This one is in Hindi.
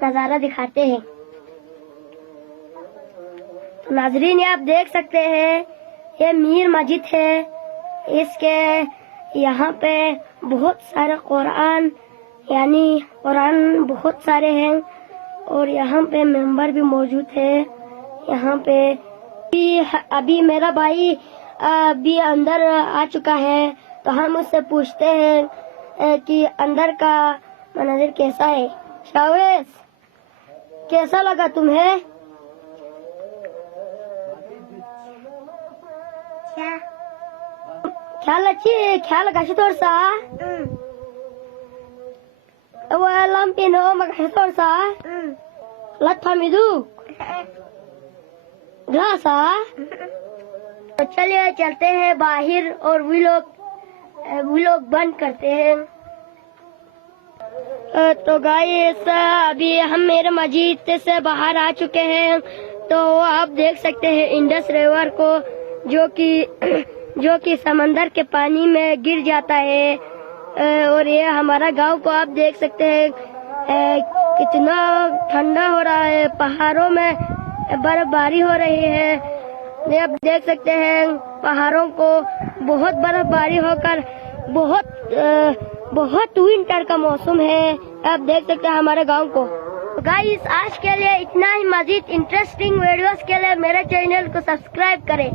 नज़ारा दिखाते हैं। तो नाजरीन, ये आप देख सकते हैं, ये मीर मस्जिद है। इसके यहाँ पे बहुत सारे कुरान, यानी कुरान बहुत सारे हैं, और यहाँ पे मेंबर भी मौजूद है। यहाँ पे अभी मेरा भाई अभी अंदर आ चुका है, तो हम उससे पूछते हैं कि अंदर का मंजर कैसा है। शावेस, कैसा लगा तुम्हें? ख्याल kasih torsa. Walam pino makasih torsa. Lat pamidu. ग्लासा। तो चलिए चलते हैं बाहर और वो लोग बंद करते हैं। तो गाइस, अभी हम मेरे मस्जिद से बाहर आ चुके हैं। तो आप देख सकते हैं इंडस रिवर को, जो कि समंदर के पानी में गिर जाता है। और ये हमारा गांव को आप देख सकते हैं कितना ठंडा हो रहा है। पहाड़ों में बर्फबारी हो रही है। ये आप देख सकते हैं पहाड़ों को बहुत बर्फबारी होकर बहुत विंटर का मौसम है। आप देख सकते हैं हमारे गांव को। गाइस, आज के लिए इतना ही। मजीद इंटरेस्टिंग वीडियोस के लिए मेरे चैनल को सब्सक्राइब करें।